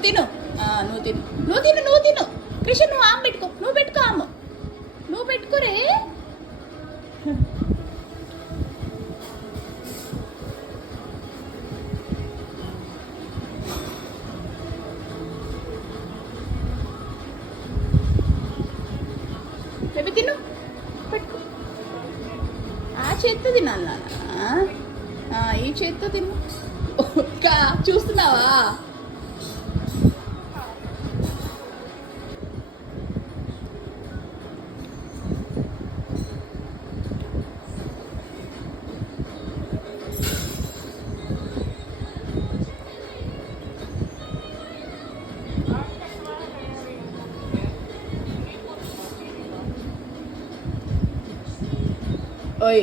నువ్వు తిను నువ్వు తిను నువ్వు తిను నువ్వు తిను కృష్ణ నువ్వు ఆమె పెట్టుకో నువ్వు పెట్టుకో ఆమె నువ్వు పెట్టుకోరే బేబీ తిను పెట్టుకో ఆ చేత్తో తినాలి నాన్న ఈ చేత్తో తిను చూస్తున్నావా ఓయ్